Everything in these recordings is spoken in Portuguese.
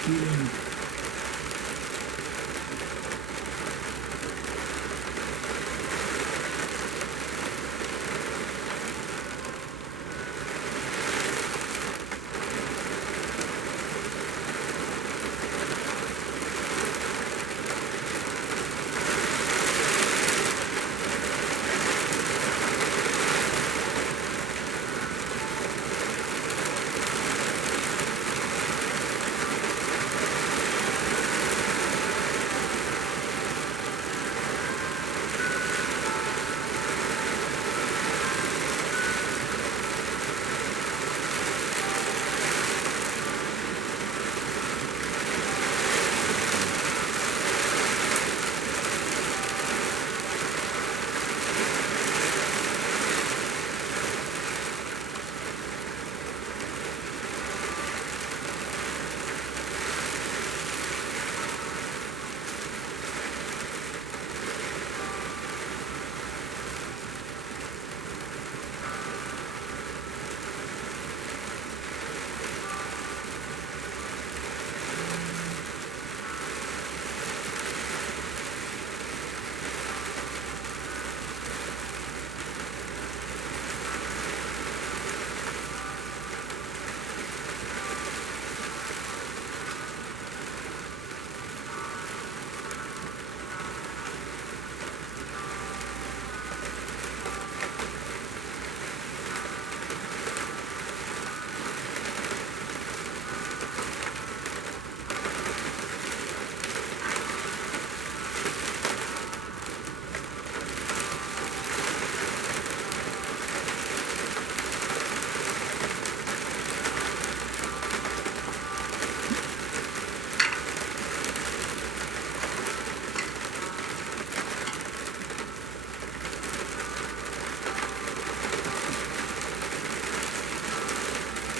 aqui.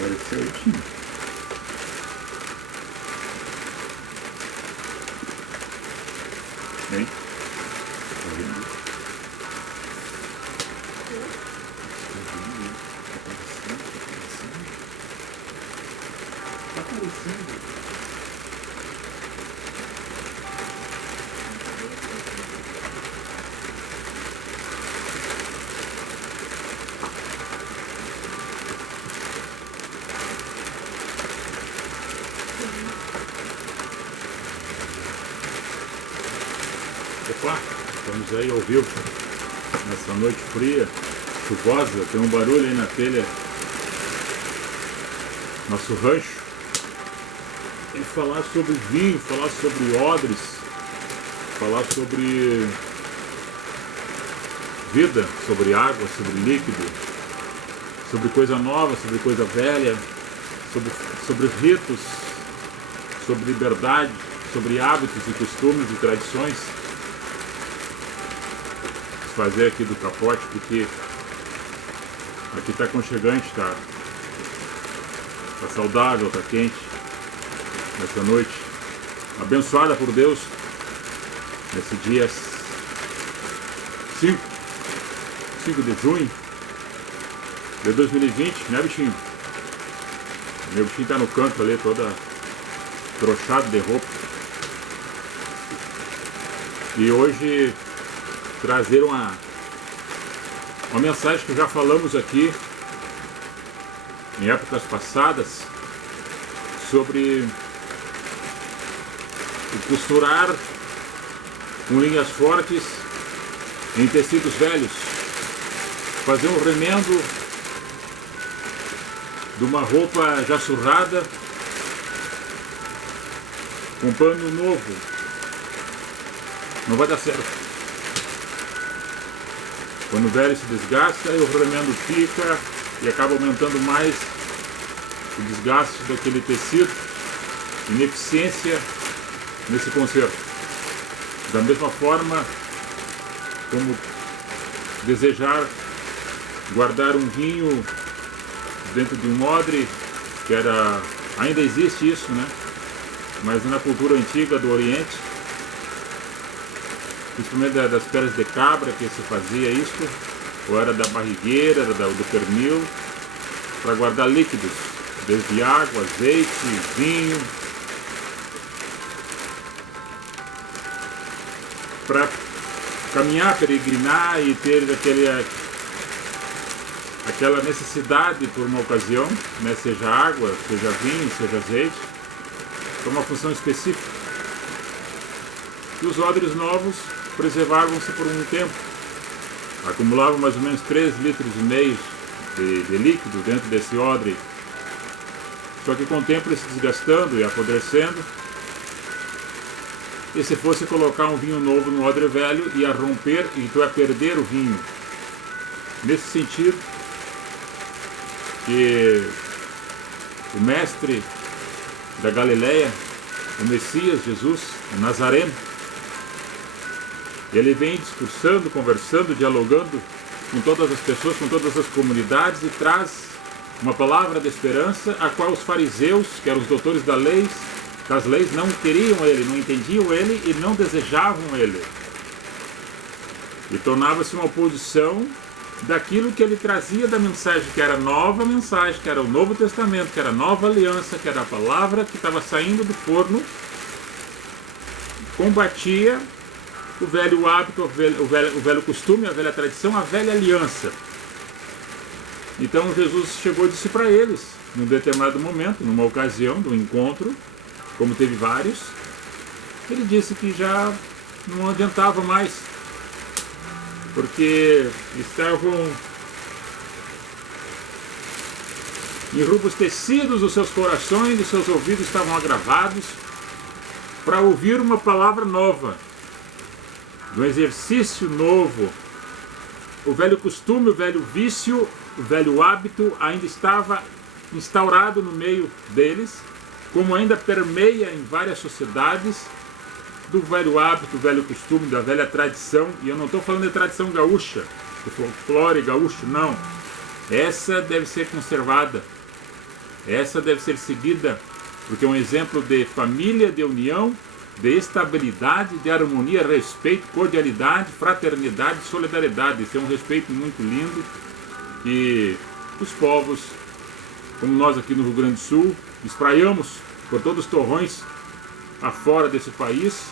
Parece certinho. Hein? Tá vendo? Tá aparecendo. Opa, estamos aí ao vivo nessa noite fria, chuvosa, tem um barulho aí na telha, nosso rancho. E falar sobre vinho, falar sobre odres, falar sobre vida, sobre água, sobre líquido, sobre coisa nova, sobre coisa velha, sobre ritos, sobre liberdade, sobre hábitos e costumes e tradições. Fazer aqui do capote, porque aqui tá aconchegante, tá saudável, tá quente nessa noite abençoada por Deus, nesse dia 5 de junho de 2020, né, bichinho? Meu bichinho tá no canto ali, toda trouxado de roupa. E hoje trazer uma mensagem que já falamos aqui em épocas passadas sobre o costurar com linhas fortes em tecidos velhos, fazer um remendo de uma roupa já surrada com pano novo. Não vai dar certo. Quando o velho se desgasta, o remendo fica e acaba aumentando mais o desgaste daquele tecido, ineficiência nesse conserto. Da mesma forma como desejar guardar um vinho dentro de um odre, que era, ainda existe isso, né? Mas na cultura antiga do Oriente, principalmente das peles de cabra que se fazia isso, ou era da barrigueira, era do pernil, para guardar líquidos, desde água, azeite, vinho, para caminhar, peregrinar e ter aquela necessidade por uma ocasião, né, seja água, seja vinho, seja azeite, para uma função específica. E os odres novos preservavam-se por um tempo, acumulavam mais ou menos 3,5 litros de líquido dentro desse odre. Só que com o tempo ele se desgastando e apodrecendo, e se fosse colocar um vinho novo no odre velho, ia romper e tu ia perder o vinho. Nesse sentido, que o mestre da Galileia, o Messias, Jesus, o Nazareno, ele vem discursando, conversando, dialogando com todas as pessoas, com todas as comunidades, e traz uma palavra de esperança, a qual os fariseus, que eram os doutores das leis, não queriam ele, não entendiam ele e não desejavam ele. E tornava-se uma oposição daquilo que ele trazia da mensagem, que era a nova mensagem, que era o Novo Testamento, que era a nova aliança, que era a palavra que estava saindo do forno, combatia o velho hábito, o velho costume, a velha tradição, a velha aliança. Então Jesus chegou e disse para eles, num determinado momento, numa ocasião do encontro, como teve vários, ele disse que já não adiantava mais, porque estavam enrubescidos os seus corações, os seus ouvidos estavam agravados para ouvir uma palavra nova, do exercício novo. O velho costume, o velho vício, o velho hábito ainda estava instaurado no meio deles, como ainda permeia em várias sociedades, do velho hábito, do velho costume, da velha tradição. E eu não estou falando de tradição gaúcha, do folclore gaúcho, não. Essa deve ser conservada, essa deve ser seguida, porque é um exemplo de família, de união, de estabilidade, de harmonia, respeito, cordialidade, fraternidade, solidariedade. Esse é um respeito muito lindo que os povos, como nós aqui no Rio Grande do Sul, espraiamos por todos os torrões afora desse país,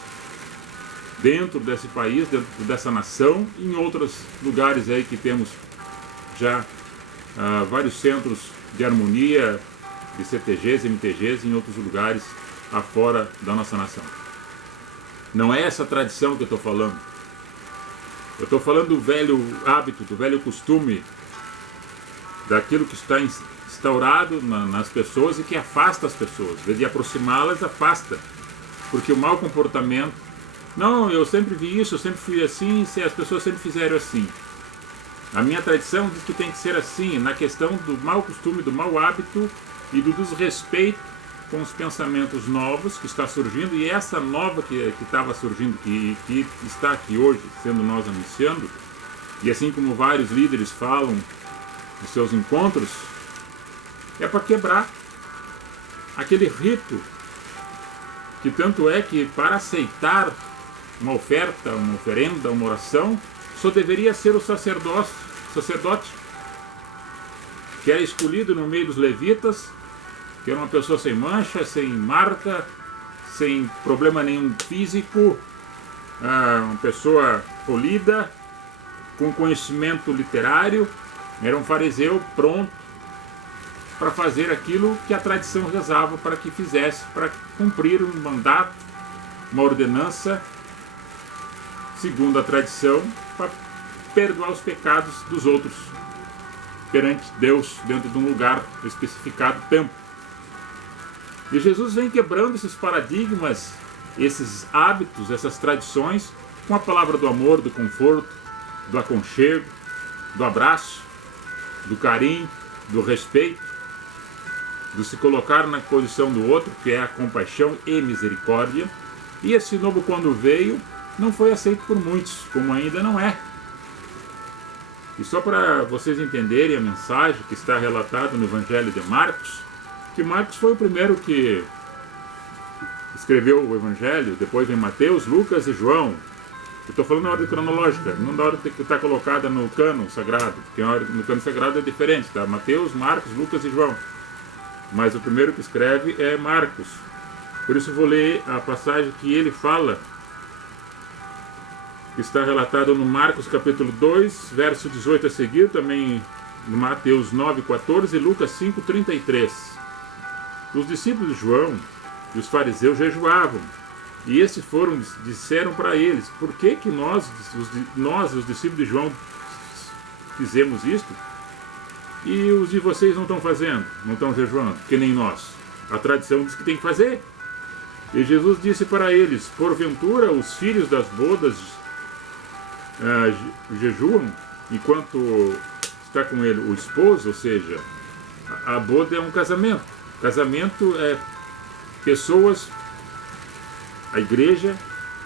dentro desse país, dentro dessa nação, e em outros lugares aí que temos já vários centros de harmonia, de CTGs, MTGs, em outros lugares afora da nossa nação. Não é essa tradição que eu estou falando. Eu estou falando do velho hábito, do velho costume, daquilo que está instaurado nas pessoas e que afasta as pessoas. Em vez de aproximá-las, afasta. Porque o mau comportamento... Não, eu sempre vi isso, eu sempre fui assim, se as pessoas sempre fizeram assim. A minha tradição diz que tem que ser assim, na questão do mau costume, do mau hábito e do desrespeito com os pensamentos novos que está surgindo, e essa nova que estava surgindo, que está aqui hoje, sendo nós anunciando, e assim como vários líderes falam nos seus encontros, é para quebrar aquele rito, que tanto é que para aceitar uma oferta, uma oferenda, uma oração, só deveria ser o sacerdote, que era escolhido no meio dos levitas, que era uma pessoa sem mancha, sem marca, sem problema nenhum físico, uma pessoa polida, com conhecimento literário, era um fariseu pronto para fazer aquilo que a tradição rezava para que fizesse, para cumprir um mandato, uma ordenança, segundo a tradição, para perdoar os pecados dos outros perante Deus, dentro de um lugar especificado, templo. E Jesus vem quebrando esses paradigmas, esses hábitos, essas tradições, com a palavra do amor, do conforto, do aconchego, do abraço, do carinho, do respeito, do se colocar na posição do outro, que é a compaixão e misericórdia. E esse novo, quando veio, não foi aceito por muitos, como ainda não é. E só para vocês entenderem a mensagem que está relatada no Evangelho de Marcos, que Marcos foi o primeiro que escreveu o Evangelho, depois vem Mateus, Lucas e João. Eu estou falando na ordem cronológica, não na ordem que está colocada no cânon sagrado, porque no cânon sagrado é diferente, tá? Mateus, Marcos, Lucas e João. Mas o primeiro que escreve é Marcos. Por isso eu vou ler a passagem que ele fala que está relatado no Marcos capítulo 2, verso 18 a seguir, também no Mateus 9:14 e Lucas 5:33. Os discípulos de João e os fariseus jejuavam, e esses disseram para eles: por que nós, os discípulos de João, fizemos isto? E os de vocês não estão fazendo, não estão jejuando, que nem nós. A tradição diz que tem que fazer. E Jesus disse para eles: porventura os filhos das bodas jejuam enquanto está com ele o esposo? Ou seja, a boda é um casamento. Casamento é pessoas, a igreja,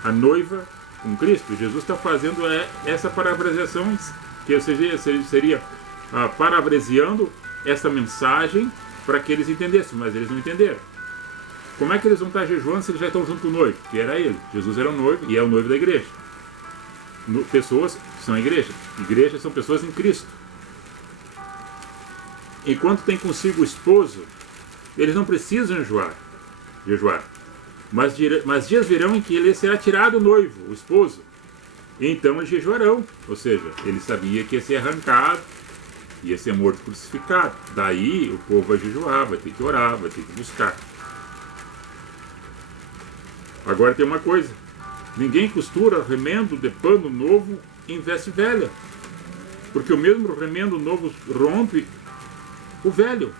a noiva com Cristo. Jesus está fazendo essa parafraseação, que seria parafraseando essa mensagem para que eles entendessem, mas eles não entenderam. Como é que eles vão estar jejuando se eles já estão junto com o noivo? Que era ele. Jesus era o noivo e é o noivo da igreja. Pessoas são a igreja. Igrejas são pessoas em Cristo. Enquanto tem consigo o esposo, eles não precisam jejuar. Mas dias virão em que ele será tirado o noivo, o esposo. E então eles jejuarão. Ou seja, ele sabia que ia ser arrancado, ia ser morto, crucificado. Daí o povo vai jejuar, vai ter que orar, vai ter que buscar. Agora tem uma coisa: ninguém costura remendo de pano novo em veste velha, porque o mesmo remendo novo rompe o velho,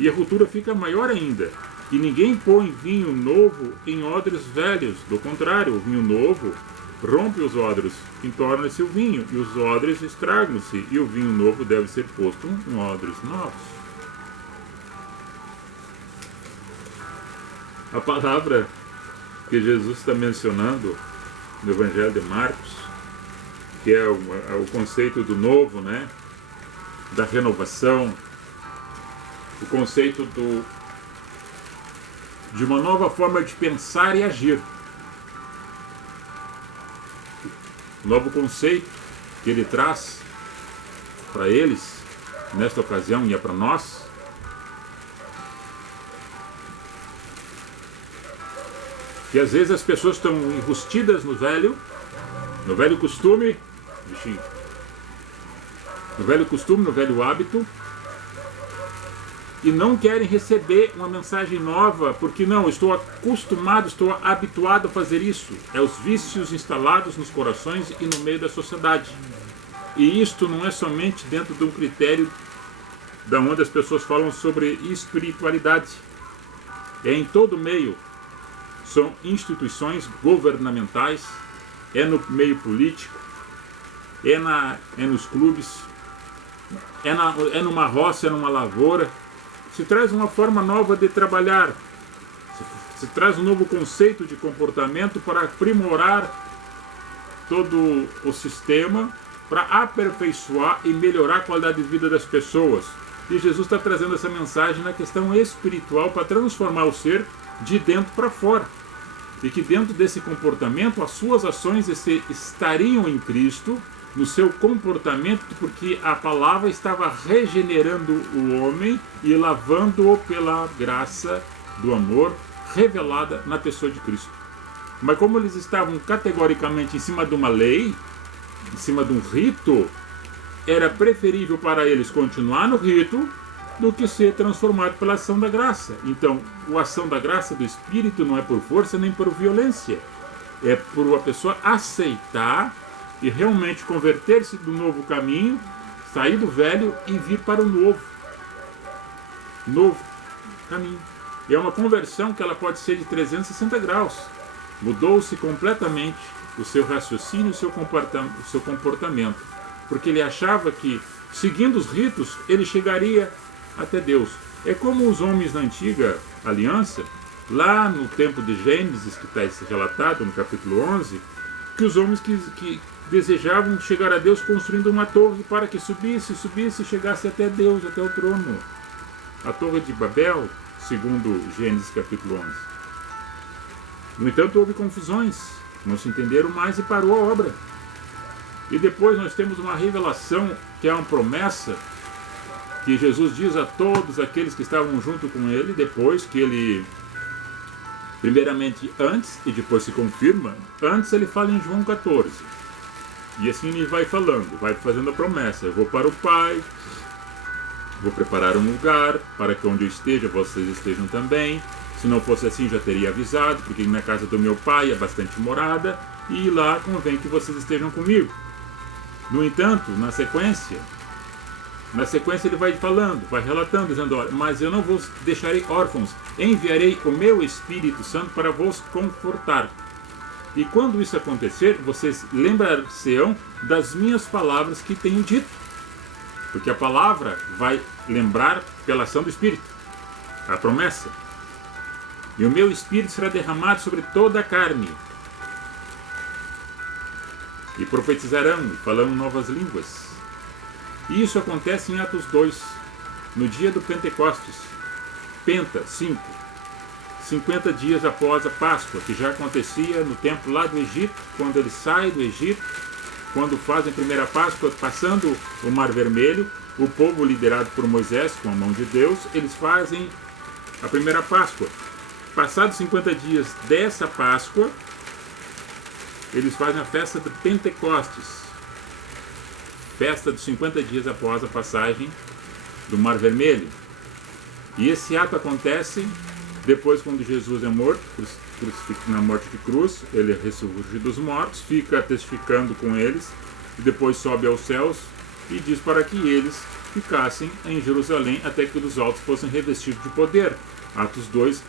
e a ruptura fica maior ainda. E ninguém põe vinho novo em odres velhos, do contrário, o vinho novo rompe os odres, entorna-se o vinho, e os odres estragam-se, e o vinho novo deve ser posto em odres novos. A palavra que Jesus está mencionando no Evangelho de Marcos, que é o conceito do novo, né? Da renovação, o conceito de uma nova forma de pensar e agir. O novo conceito que ele traz para eles, nesta ocasião, e é para nós, que às vezes as pessoas estão enrustidas no velho costume, no velho hábito, e não querem receber uma mensagem nova, porque não, estou acostumado, estou habituado a fazer isso. É os vícios instalados nos corações e no meio da sociedade. E isto não é somente dentro de um critério da onde as pessoas falam sobre espiritualidade. É em todo meio. São instituições governamentais, é no meio político, é nos clubes, é numa roça, é numa lavoura. Se traz uma forma nova de trabalhar, se traz um novo conceito de comportamento para aprimorar todo o sistema, para aperfeiçoar e melhorar a qualidade de vida das pessoas. E Jesus está trazendo essa mensagem na questão espiritual para transformar o ser de dentro para fora. E que dentro desse comportamento as suas ações estariam em Cristo, no seu comportamento, porque a palavra estava regenerando o homem e lavando-o pela graça do amor revelada na pessoa de Cristo. Mas como eles estavam categoricamente em cima de uma lei, em cima de um rito, era preferível para eles continuar no rito do que ser transformado pela ação da graça. Então, a ação da graça do Espírito não é por força nem por violência, é por a pessoa aceitar e realmente converter-se do novo caminho, sair do velho e vir para o novo caminho. E é uma conversão que ela pode ser de 360 graus. Mudou-se completamente o seu raciocínio, o seu comportamento, porque ele achava que, seguindo os ritos, ele chegaria até Deus. É como os homens da antiga aliança, lá no tempo de Gênesis, que está relatado no capítulo 11, que os homens que desejavam chegar a Deus construindo uma torre para que subisse e chegasse até Deus, até o trono. A Torre de Babel, segundo Gênesis capítulo 11. No entanto, houve confusões, não se entenderam mais e parou a obra. E depois nós temos uma revelação, que é uma promessa, que Jesus diz a todos aqueles que estavam junto com ele, depois que ele Primeiramente antes e depois se confirma. Antes ele fala em João 14. E assim ele vai falando, vai fazendo a promessa. Eu vou para o Pai, vou preparar um lugar para que onde eu esteja, vocês estejam também. Se não fosse assim, já teria avisado, porque na casa do meu Pai é bastante morada, e lá convém que vocês estejam comigo. No entanto, na sequência ele vai falando, vai relatando, dizendo: olha, mas eu não vos deixarei órfãos, enviarei o meu Espírito Santo para vos confortar. E quando isso acontecer, vocês lembrar-se-ão das minhas palavras que tenho dito. Porque a palavra vai lembrar pela ação do Espírito, a promessa. E o meu Espírito será derramado sobre toda a carne. E profetizarão, e falarão novas línguas. E isso acontece em Atos 2, no dia do Pentecostes. Penta, 5. 50 dias após a Páscoa, que já acontecia no tempo lá do Egito, quando eles saem do Egito, quando fazem a primeira Páscoa, passando o Mar Vermelho, o povo liderado por Moisés, com a mão de Deus, eles fazem a primeira Páscoa. Passados 50 dias dessa Páscoa, eles fazem a festa do Pentecostes, festa dos 50 dias após a passagem do Mar Vermelho. E esse ato acontece depois, quando Jesus é morto, na morte de cruz, ele ressurge dos mortos, fica testificando com eles, e depois sobe aos céus e diz para que eles ficassem em Jerusalém até que dos altos fossem revestidos de poder. Atos 2,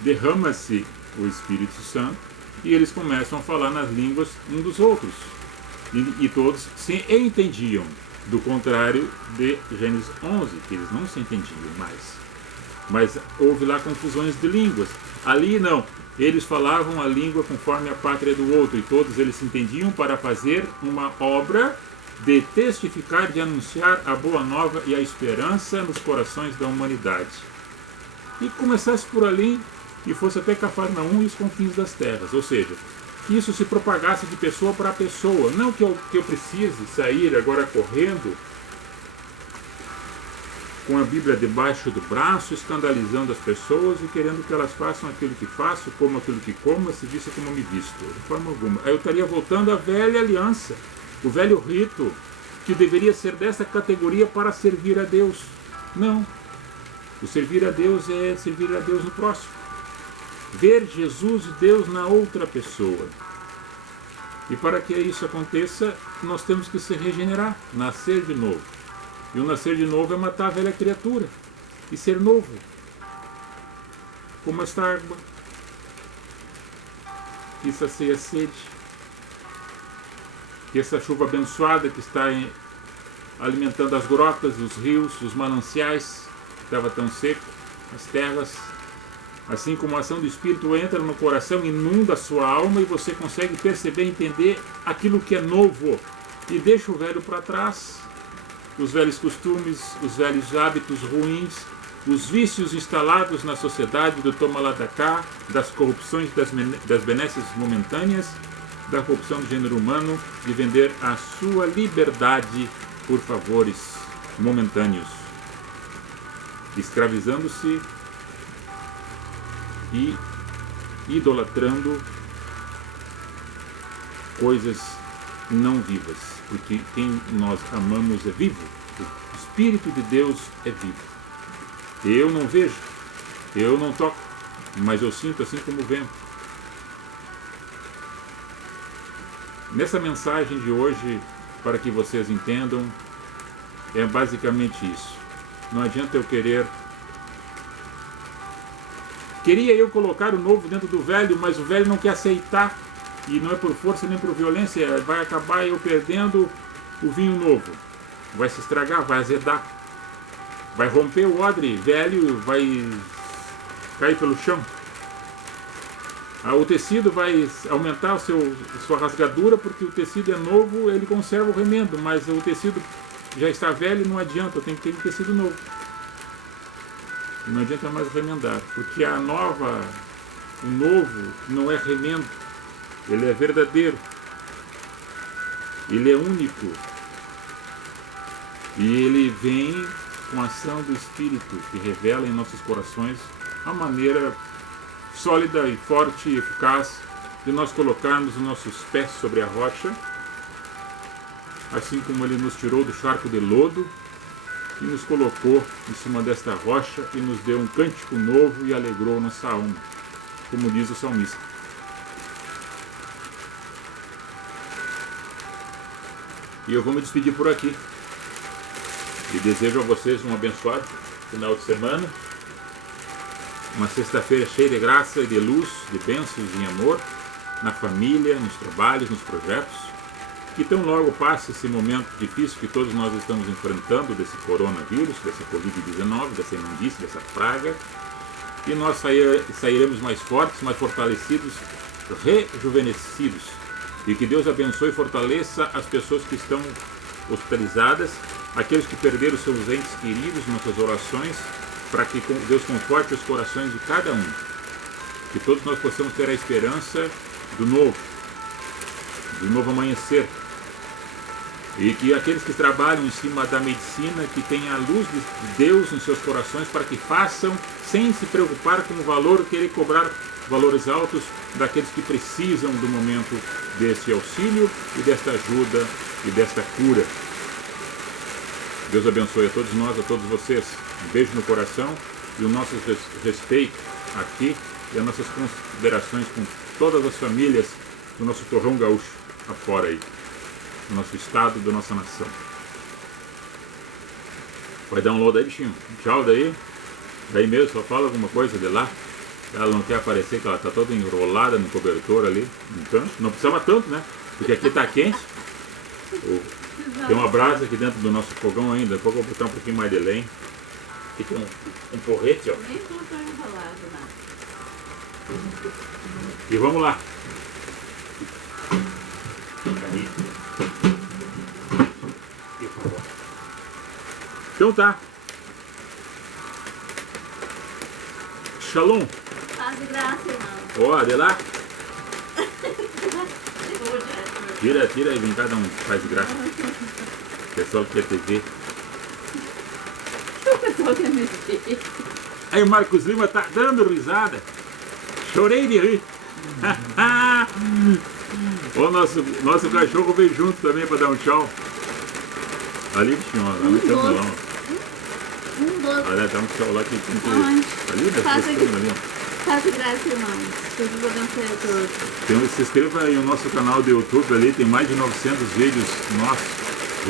derrama-se o Espírito Santo e eles começam a falar nas línguas um dos outros. E todos se entendiam, do contrário de Gênesis 11, que eles não se entendiam mais. Mas houve lá confusões de línguas. Ali não, eles falavam a língua conforme a pátria do outro, e todos eles se entendiam para fazer uma obra de testificar, de anunciar a boa nova e a esperança nos corações da humanidade. E começasse por ali e fosse até Cafarnaum e os confins das terras, ou seja, que isso se propagasse de pessoa para pessoa. Não que eu precise sair agora correndo com a Bíblia debaixo do braço, escandalizando as pessoas e querendo que elas façam aquilo que faço, como aquilo que como, se vista como me visto. De forma alguma. Aí eu estaria voltando à velha aliança, o velho rito, que deveria ser dessa categoria para servir a Deus. Não. O servir a Deus é servir a Deus no próximo. Ver Jesus e Deus na outra pessoa. E para que isso aconteça, nós temos que se regenerar, nascer de novo. E o nascer de novo é matar a velha criatura e ser novo, como esta água que sacia a sede, que essa chuva abençoada que está alimentando as grotas, os rios, os mananciais, que estava tão seco, as terras. Assim como a ação do Espírito entra no coração, inunda a sua alma e você consegue perceber e entender aquilo que é novo e deixa o velho para trás. Os velhos costumes, os velhos hábitos ruins, os vícios instalados na sociedade do toma lá da cá, das corrupções, das benesses momentâneas, da corrupção do gênero humano, de vender a sua liberdade por favores momentâneos, escravizando-se e idolatrando coisas não vivas, porque quem nós amamos é vivo, o Espírito de Deus é vivo. Eu não vejo, eu não toco, mas eu sinto assim como o vento. Nessa mensagem de hoje, para que vocês entendam, é basicamente isso. Não adianta eu queria eu colocar o novo dentro do velho, mas o velho não quer aceitar. E não é por força nem por violência, vai acabar eu perdendo o vinho novo. Vai se estragar, vai azedar. Vai romper o odre velho, vai cair pelo chão. O tecido vai aumentar sua rasgadura, porque o tecido é novo, ele conserva o remendo, mas o tecido já está velho, não adianta, tem que ter um tecido novo. Não adianta mais remendar, porque o novo não é remendo. Ele é verdadeiro, ele é único e ele vem com a ação do Espírito que revela em nossos corações a maneira sólida e forte e eficaz de nós colocarmos os nossos pés sobre a rocha, assim como Ele nos tirou do charco de lodo e nos colocou em cima desta rocha e nos deu um cântico novo e alegrou nossa alma, como diz o salmista. E eu vou me despedir por aqui. E desejo a vocês um abençoado final de semana. Uma sexta-feira cheia de graça e de luz, de bênçãos e amor, na família, nos trabalhos, nos projetos. Que tão logo passe esse momento difícil que todos nós estamos enfrentando, desse coronavírus, dessa Covid-19, dessa imundície, dessa praga. E nós sairemos mais fortes, mais fortalecidos, rejuvenescidos. E que Deus abençoe e fortaleça as pessoas que estão hospitalizadas, aqueles que perderam seus entes queridos, nossas orações, para que Deus conforte os corações de cada um. Que todos nós possamos ter a esperança do novo amanhecer. E que aqueles que trabalham em cima da medicina, que tenham a luz de Deus em seus corações, para que façam sem se preocupar com o valor, querer cobrar valores altos daqueles que precisam do momento deste auxílio e desta ajuda e desta cura. Deus abençoe a todos nós, a todos vocês. Um beijo no coração e o nosso respeito aqui e as nossas considerações com todas as famílias do nosso torrão gaúcho afora aí, do nosso estado e da nossa nação. Vai dar um load aí, bichinho? Tchau daí. Daí mesmo, só fala alguma coisa de lá. Ela não quer aparecer, que ela está toda enrolada no cobertor ali. Então, não precisava tanto, né? Porque aqui está quente. Tem uma brasa aqui dentro do nosso fogão ainda. Depois eu vou botar um pouquinho mais de lenha. Aqui tem um porrete, ó. Nem tudo tá enrolado, né? E vamos lá. Aí. Então tá. Shalom. Paz e graça, irmão. Ó, de lá. Tira e vem cá dar um faz graça. O pessoal quer te ver. O pessoal quer me ver. Aí o Marcos Lima tá dando risada. Chorei de rir. O nosso cachorro veio junto também para dar um tchau. Ali, bichinho, ó. Ali tem um lá. Olha, dá um tchau lá que tem que. Ali, deve ter ali, ó. Paz e graça, irmãos. Deus abençoe a todos. Se inscreva aí no nosso canal do YouTube ali, tem mais de 900 vídeos nossos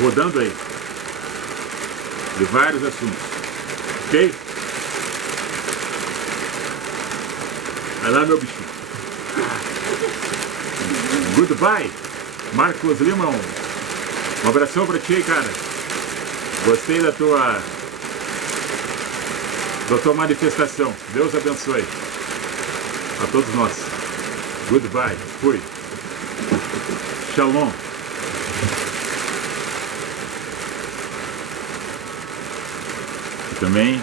rodando aí. De vários assuntos. Ok? Vai lá, meu bichinho. Goodbye. Marcos Lima, um abração pra ti, cara. Gostei da tua manifestação. Deus abençoe a todos nós. Goodbye. Fui. Shalom. E também